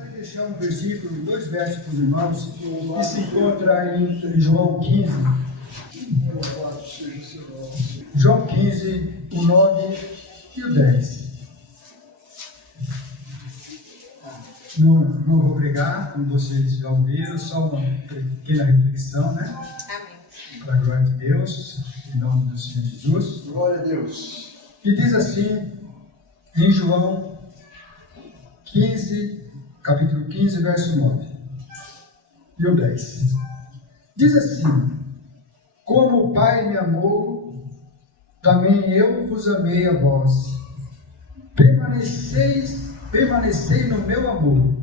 Vai deixar um versículo, 2 versos para os irmãos, que se encontra em João 15. João 15, o 9 e o 10. Não vou pregar, como vocês já ouviram, só uma pequena reflexão, né? Amém. Para a glória de Deus, em nome do Senhor Jesus. Glória a Deus. Que diz assim, em João 15, capítulo 15, verso 9 e o 10. Diz assim: como o Pai me amou, também eu vos amei a vós. Permanecei no meu amor.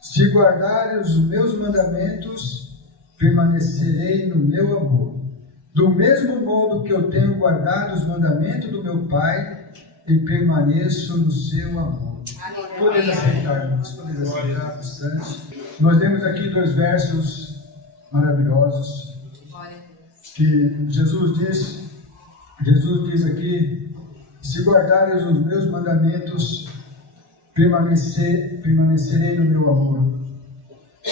Se guardarem os meus mandamentos, permanecerei no meu amor. Do mesmo modo que eu tenho guardado os mandamentos do meu Pai, e permaneço no seu amor. Podemos aceitar, irmãos, podemos aceitar bastante. Nós temos aqui 2 versos maravilhosos que Jesus diz aqui: se guardarem os meus mandamentos, permanecerei no meu amor.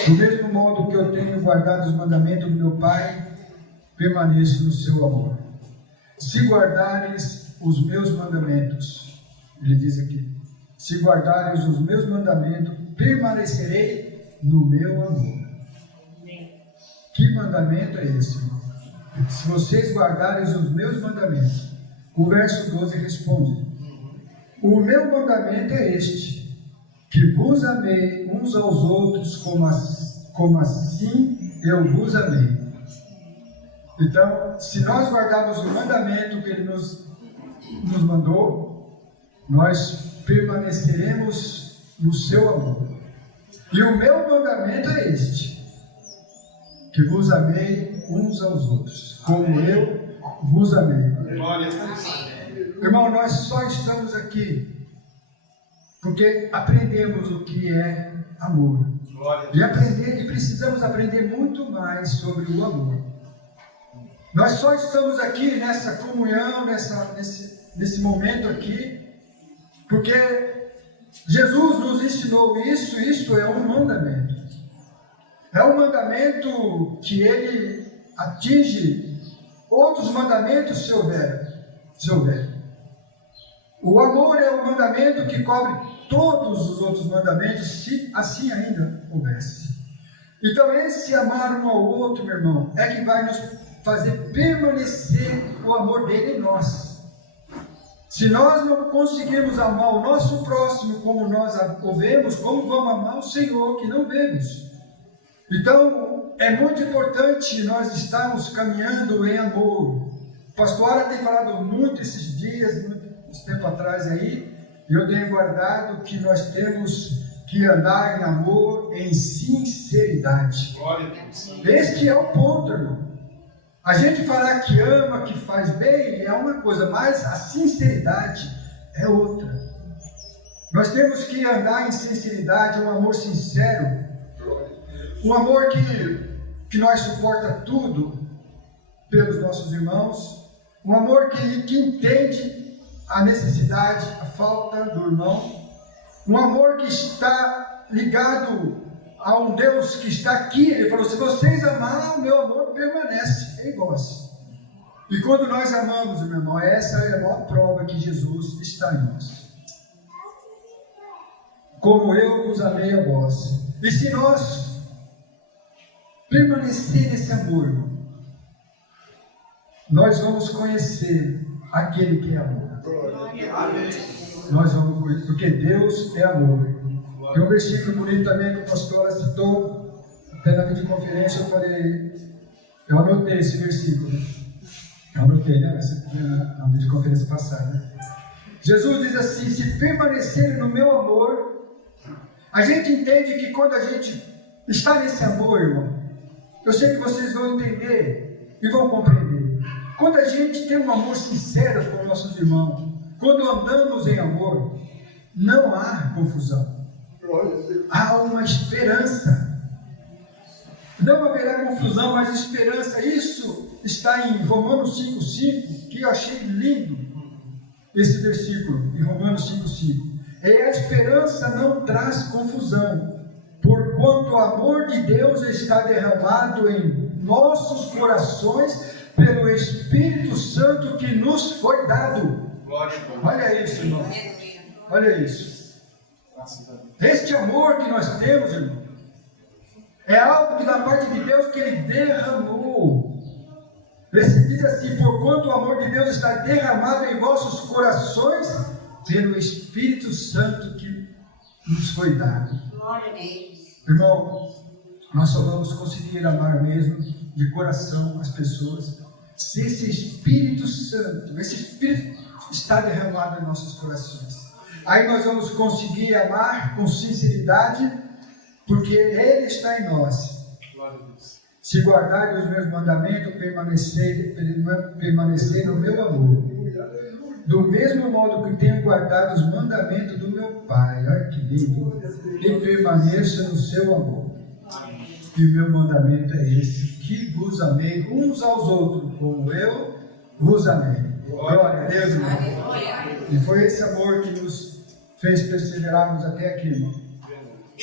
Do mesmo modo que eu tenho guardado os mandamentos do meu Pai, permaneço no seu amor. Se guardares os meus mandamentos, ele diz aqui, se guardares os meus mandamentos, permanecerei no meu amor. Que mandamento é esse, irmão? Se vocês guardarem os meus mandamentos, o verso 12 responde: o meu mandamento é este, que vos amei uns aos outros como assim eu vos amei. Então, se nós guardarmos o mandamento que ele nos mandou, nós permaneceremos no seu amor. E o meu mandamento é este, que vos amei uns aos outros, como eu vos amei. Irmão, nós só estamos aqui porque aprendemos o que é amor. E precisamos aprender muito mais sobre o amor. Nós só estamos aqui nessa comunhão, nesse momento aqui, porque Jesus nos ensinou isso. Isto é um mandamento. É um mandamento que ele atinge outros mandamentos se houver. O amor é um mandamento que cobre todos os outros mandamentos, se assim ainda houvesse. Então esse amar um ao outro, meu irmão, é que vai nos fazer permanecer o amor dele em nós. Se nós não conseguirmos amar o nosso próximo como nós o vemos, como vamos amar o Senhor que não vemos? Então, é muito importante nós estarmos caminhando em amor. O pastor Ara tem falado muito esses dias, muito tempo atrás aí, e eu tenho guardado que nós temos que andar em amor, em sinceridade. Este é o ponto, irmão. A gente falar que ama, que faz bem, é uma coisa, mas a sinceridade é outra. Nós temos que andar em sinceridade, um amor sincero, um amor que nós suporta tudo pelos nossos irmãos, um amor que entende a necessidade, a falta do irmão, um amor que está ligado a um Deus que está aqui. Ele falou: se vocês amarem, o meu amor permanece em vós. E quando nós amamos, meu irmão, essa é a maior prova que Jesus está em nós. Como eu vos amei a vós. E se nós permanecer nesse amor, irmão, nós vamos conhecer aquele que é amor. Nós vamos conhecer, porque Deus é amor. Tem um versículo bonito também que o pastor citou, até na videoconferência eu anotei esse versículo. Eu anotei, né? Na videoconferência passada. Né? Jesus diz assim: se permanecerem no meu amor, a gente entende que quando a gente está nesse amor, irmão, eu sei que vocês vão entender e vão compreender. Quando a gente tem um amor sincero com nossos irmãos, quando andamos em amor, não há confusão. Há uma esperança. Não haverá confusão, mas esperança. Isso está em Romanos 5,5, que eu achei lindo esse versículo, em Romanos 5,5. E a esperança não traz confusão, porquanto o amor de Deus está derramado em nossos corações pelo Espírito Santo que nos foi dado. Olha isso, irmão. Olha isso. Este amor que nós temos, irmão, é algo que da parte de Deus que Ele derramou. Ele diz assim: porquanto o amor de Deus está derramado em vossos corações pelo Espírito Santo que nos foi dado. Irmão, nós só vamos conseguir amar mesmo de coração as pessoas se esse Espírito Santo, esse Espírito está derramado em nossos corações. Aí nós vamos conseguir amar com sinceridade, porque Ele está em nós. Se guardarem os meus mandamentos, permanecer no meu amor. Do mesmo modo que tenho guardado os mandamentos do meu Pai. Olha que lindo. E permaneça no seu amor. E o meu mandamento é esse: que vos amei uns aos outros, como eu vos amei. Glória a Deus, irmão. E foi esse amor que nos fez perseverarmos até aqui, irmão.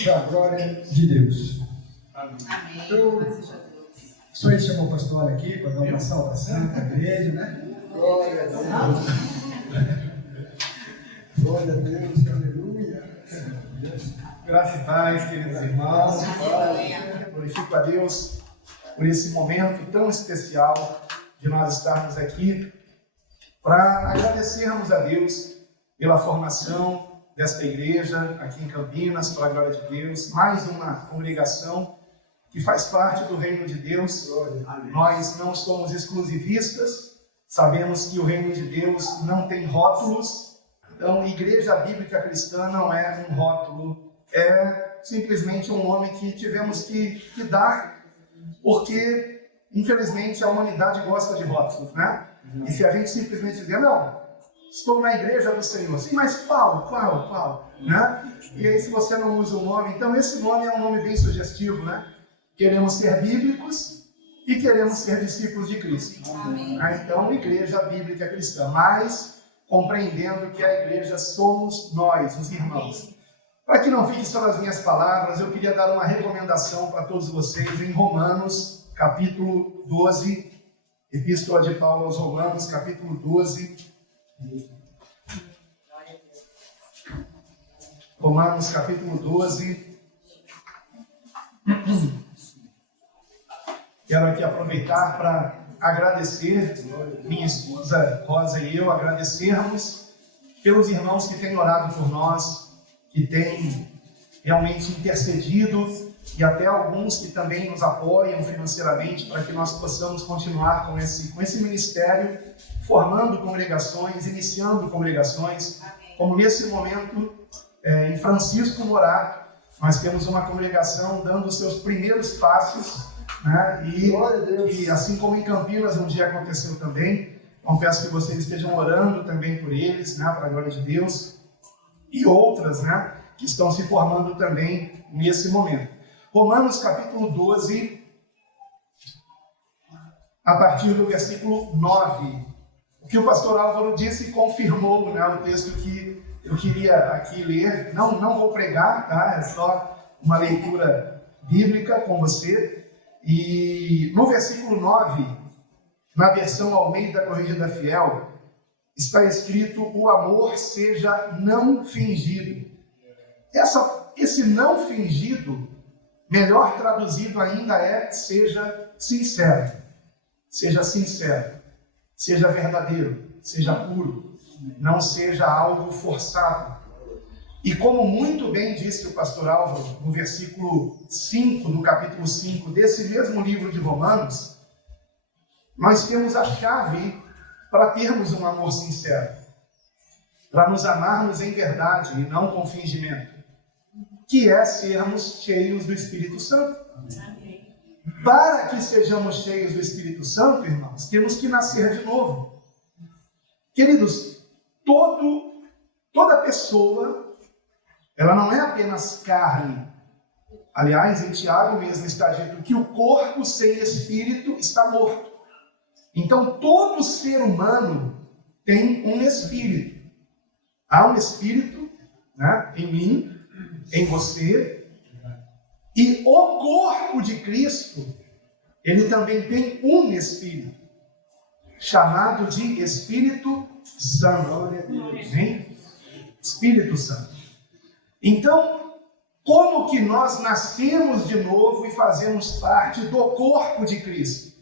Para a glória de Deus. Então, só ele chamou o pastor aqui para dar uma saudação para a igreja, né? Glória a Deus. Glória a Deus, aleluia. Graça e paz, queridos irmãos. Glorifico a Deus por esse momento tão especial de nós estarmos aqui para agradecermos a Deus pela formação desta igreja aqui em Campinas, para a glória de Deus. Mais uma congregação que faz parte do reino de Deus. Nós não somos exclusivistas, sabemos que o reino de Deus não tem rótulos. Então, Igreja Bíblica Cristã não é um rótulo, é simplesmente um nome que tivemos que dar, porque, infelizmente, a humanidade gosta de rótulos, né? E se a gente simplesmente dizer, não, estou na igreja do Senhor, sim, mas qual, né? E aí, se você não usa o nome, então esse nome é um nome bem sugestivo, né? Queremos ser bíblicos e queremos ser discípulos de Cristo. Então, Igreja Bíblica Cristã, mas compreendendo que a igreja somos nós, os irmãos. Para que não fique só nas minhas palavras, eu queria dar uma recomendação para todos vocês em Romanos, capítulo 12, Epístola de Paulo aos Romanos, capítulo 12. Romanos, capítulo 12. Quero aqui aproveitar para agradecer, minha esposa Rosa e eu, agradecermos pelos irmãos que têm orado por nós, que têm realmente intercedido, e até alguns que também nos apoiam financeiramente para que nós possamos continuar com esse ministério, formando congregações, iniciando congregações, como nesse momento em Francisco Morato, nós temos uma congregação dando os seus primeiros passos, né? E assim como em Campinas um dia aconteceu também, então peço que vocês estejam orando também por eles, né? Para a glória de Deus, e outras, né? Que estão se formando também nesse momento. Romanos capítulo 12, a partir do versículo 9. O que o pastor Álvaro disse confirmou, né? O texto que eu queria aqui ler. Não vou pregar, tá? É só uma leitura bíblica com você. E no versículo 9, na versão Almeida Corrigida Fiel, está escrito: o amor seja não fingido. Esse não fingido, melhor traduzido ainda é: seja sincero. Seja sincero, seja verdadeiro, seja puro, não seja algo forçado. E como muito bem disse o pastor Álvaro, no versículo 5, do capítulo 5 desse mesmo livro de Romanos, nós temos a chave para termos um amor sincero, para nos amarmos em verdade e não com fingimento, que é sermos cheios do Espírito Santo. Para que sejamos cheios do Espírito Santo, irmãos, temos que nascer de novo. Queridos, toda pessoa, ela não é apenas carne. Aliás, em Tiago mesmo está dito que o corpo sem espírito está morto. Então, todo ser humano tem um espírito. Há um espírito né? Em mim, em você. E o corpo de Cristo, ele também tem um Espírito, chamado de Espírito Santo. Amém? Espírito Santo. Então, como que nós nascemos de novo e fazemos parte do corpo de Cristo?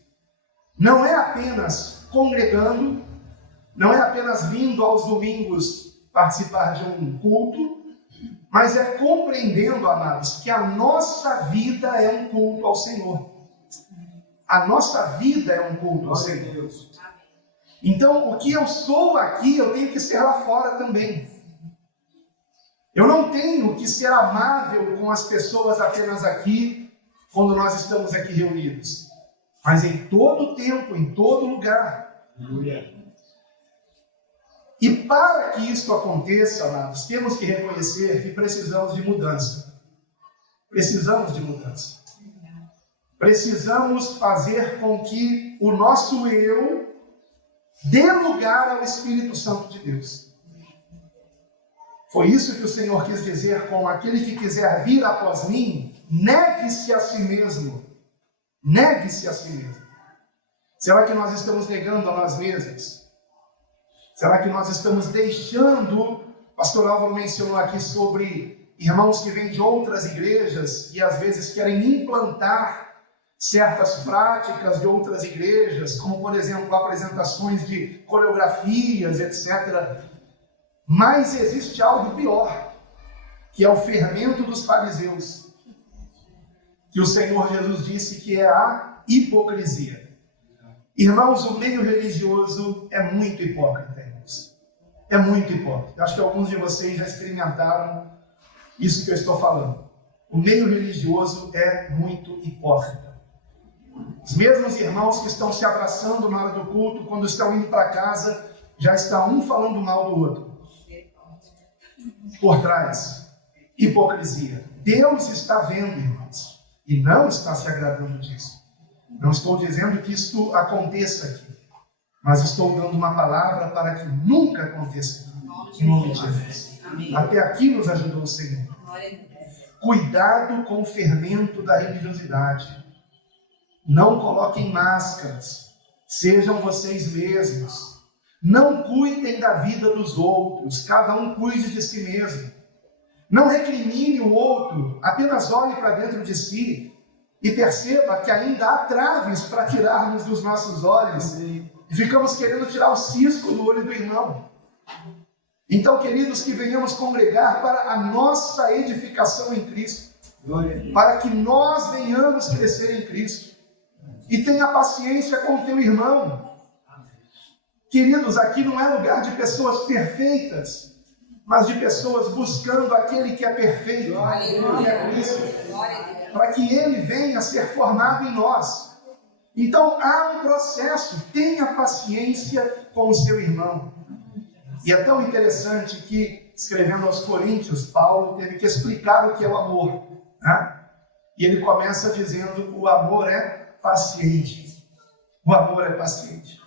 Não é apenas congregando, não é apenas vindo aos domingos participar de um culto, mas é compreendendo, amados, que a nossa vida é um culto ao Senhor. A nossa vida é um culto ao Senhor. Então, o que eu sou aqui, eu tenho que ser lá fora também. Eu não tenho que ser amável com as pessoas apenas aqui, quando nós estamos aqui reunidos, mas em todo tempo, em todo lugar. E para que isso aconteça, amados, temos que reconhecer que precisamos de mudança. Precisamos de mudança. Precisamos fazer com que o nosso eu dê lugar ao Espírito Santo de Deus. Foi isso que o Senhor quis dizer com aquele que quiser vir após mim, negue-se a si mesmo. Negue-se a si mesmo. Será que nós estamos negando a nós mesmos? Será que nós estamos deixando, o pastor Álvaro mencionou aqui sobre irmãos que vêm de outras igrejas e às vezes querem implantar certas práticas de outras igrejas, como por exemplo apresentações de coreografias, etc. Mas existe algo pior, que é o fermento dos fariseus, que o Senhor Jesus disse que é a hipocrisia. Irmãos, o meio religioso é muito hipócrita, irmãos. É muito hipócrita. Acho que alguns de vocês já experimentaram isso que eu estou falando. O meio religioso é muito hipócrita. Os mesmos irmãos que estão se abraçando na hora do culto, quando estão indo para casa, já está um falando mal do outro. Por trás, hipocrisia. Deus está vendo, irmãos, e não está se agradando disso. Não estou dizendo que isto aconteça aqui, mas estou dando uma palavra para que nunca aconteça. Em nome de Jesus. Até aqui nos ajudou o Senhor. Cuidado com o fermento da religiosidade. Não coloquem máscaras. Sejam vocês mesmos. Não cuidem da vida dos outros. Cada um cuide de si mesmo. Não recrimine o outro. Apenas olhe para dentro de si e perceba que ainda há traves para tirarmos dos nossos olhos. E ficamos querendo tirar o cisco do olho do irmão. Então, queridos, que venhamos congregar para a nossa edificação em Cristo. Para que nós venhamos crescer em Cristo. E tenha paciência com o teu irmão. Queridos, aqui não é lugar de pessoas perfeitas, mas de pessoas buscando aquele que é perfeito, que é Cristo, para que ele venha a ser formado em nós. Então há um processo, tenha paciência com o seu irmão. E é tão interessante que, escrevendo aos Coríntios, Paulo teve que explicar o que é o amor, né? E ele começa dizendo: o amor é paciente. O amor é paciente.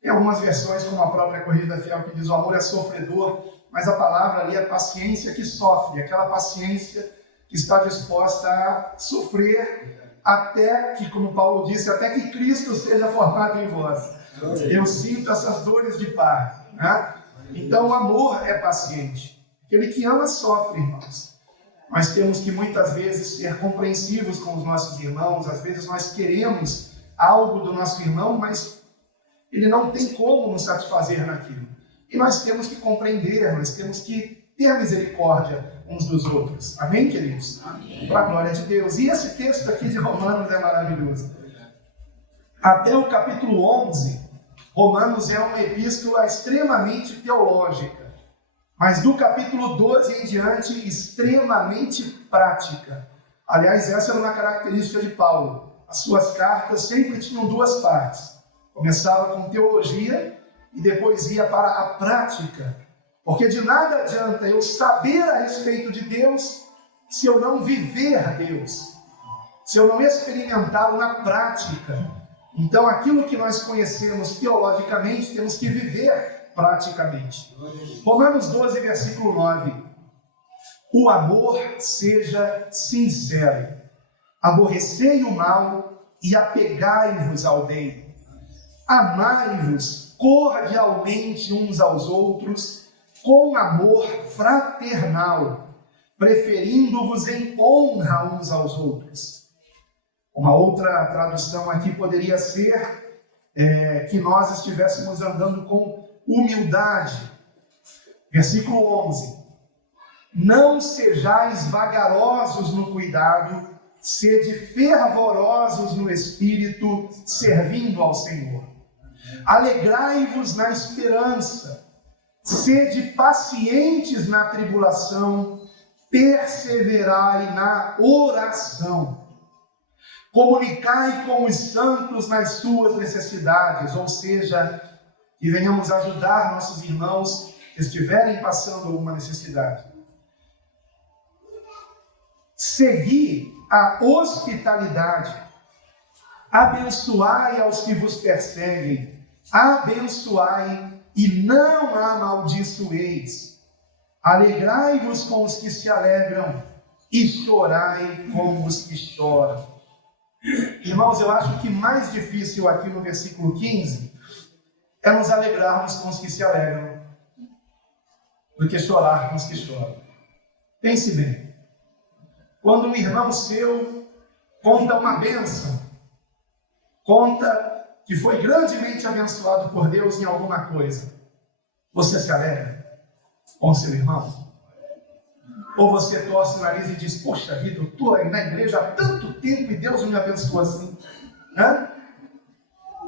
Tem algumas versões, como a própria Corrida Fiel, que diz: o amor é sofredor, mas a palavra ali é paciência que sofre, aquela paciência que está disposta a sofrer até que, como Paulo disse, até que Cristo seja formado em vós. Eu sinto essas dores de parto, né? Então o amor é paciente. Aquele que ama sofre, irmãos. Mas temos que muitas vezes ser compreensivos com os nossos irmãos. Às vezes nós queremos algo do nosso irmão, mas ele não tem como nos satisfazer naquilo. E nós temos que compreender, nós temos que ter misericórdia uns dos outros. Amém, queridos? Para a glória de Deus. E esse texto aqui de Romanos é maravilhoso. Até o capítulo 11, Romanos é uma epístola extremamente teológica. Mas do capítulo 12 em diante, extremamente prática. Aliás, essa era uma característica de Paulo. As suas cartas sempre tinham duas partes. Começava com teologia e depois ia para a prática. Porque de nada adianta eu saber a respeito de Deus se eu não viver Deus, se eu não experimentá-lo na prática. Então, aquilo que nós conhecemos teologicamente, temos que viver praticamente. Romanos 12, versículo 9. o amor seja sincero. Aborrecei o mal e apegai-vos ao bem. Amai-vos cordialmente uns aos outros, com amor fraternal, preferindo-vos em honra uns aos outros. Uma outra tradução aqui poderia ser que nós estivéssemos andando com humildade. Versículo 11. Não sejais vagarosos no cuidado, sede fervorosos no espírito, servindo ao Senhor. Alegrai-vos na esperança, sede pacientes na tribulação, perseverai na oração. Comunicai com os santos nas suas necessidades, ou seja, que venhamos ajudar nossos irmãos que estiverem passando alguma necessidade. Segui a hospitalidade, abençoai aos que vos perseguem, abençoai e não amaldiçoeis. Alegrai-vos com os que se alegram e chorai com os que choram. Irmãos, eu acho que mais difícil aqui no versículo 15 é nos alegrarmos com os que se alegram do que chorar com os que choram. Pense bem. Quando um irmão seu conta uma bênção, conta que foi grandemente abençoado por Deus em alguma coisa, você se alegra com seu irmão? Ou você torce o nariz e diz, poxa vida, eu estou aí na igreja há tanto tempo e Deus não me abençoou assim?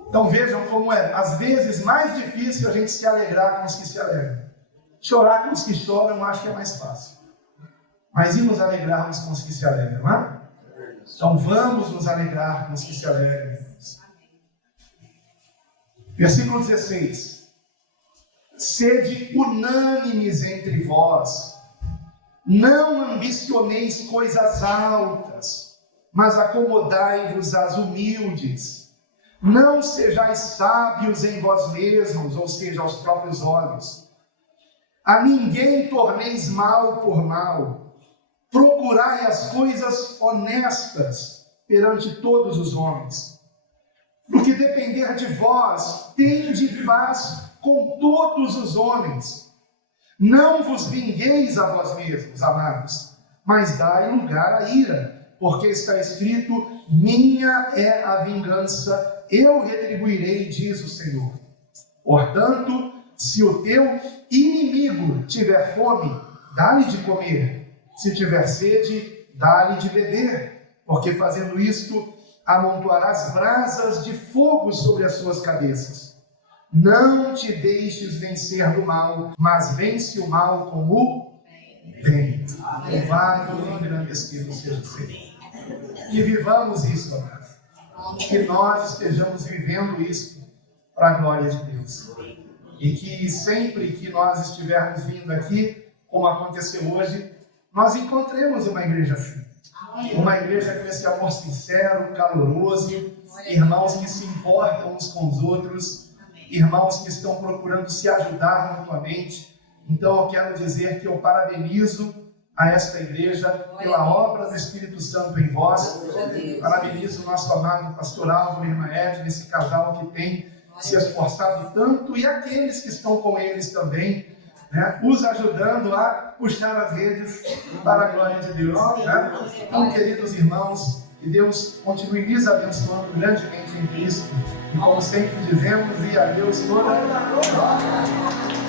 Então vejam como é, às vezes, mais difícil a gente se alegrar com os que se alegram. Chorar com os que choram, eu acho que é mais fácil. Mas e nos alegrarmos com os que se alegram, não é? Então vamos nos alegrar com os que se alegram. Versículo 16. Sede unânimes entre vós, não ambicioneis coisas altas, mas acomodai-vos às humildes. Não sejais sábios em vós mesmos, ou seja, aos próprios olhos. A ninguém torneis mal por mal. Procurai as coisas honestas perante todos os homens. No que depender de vós, tende paz com todos os homens. Não vos vingueis a vós mesmos, amados, mas dai lugar à ira, porque está escrito, minha é a vingança, eu retribuirei, diz o Senhor. Portanto, se o teu inimigo tiver fome, dá-lhe de comer. Se tiver sede, dá-lhe de beber, porque fazendo isto, amontoarás brasas de fogo sobre as suas cabeças. Não te deixes vencer do mal, mas vence o mal com o bem. Louvado e engrandecido seja o Senhor. Que vivamos isso, amados. Que nós estejamos vivendo isso para a glória de Deus. E que sempre que nós estivermos vindo aqui, como aconteceu hoje, nós encontremos uma igreja assim. Uma igreja com esse amor sincero, caloroso, irmãos que se importam uns com os outros, irmãos que estão procurando se ajudar mutuamente. Então eu quero dizer que eu parabenizo a esta igreja pela obra do Espírito Santo em vós. Parabenizo o nosso amado pastor Álvaro e irmã Edna, esse casal que tem se esforçado tanto, e aqueles que estão com eles também, né, os ajudando a puxar as redes para a glória de Deus. Né? Então, queridos irmãos, que Deus continue nos abençoando grandemente em Cristo. E como sempre dizemos, e a Deus toda a glória.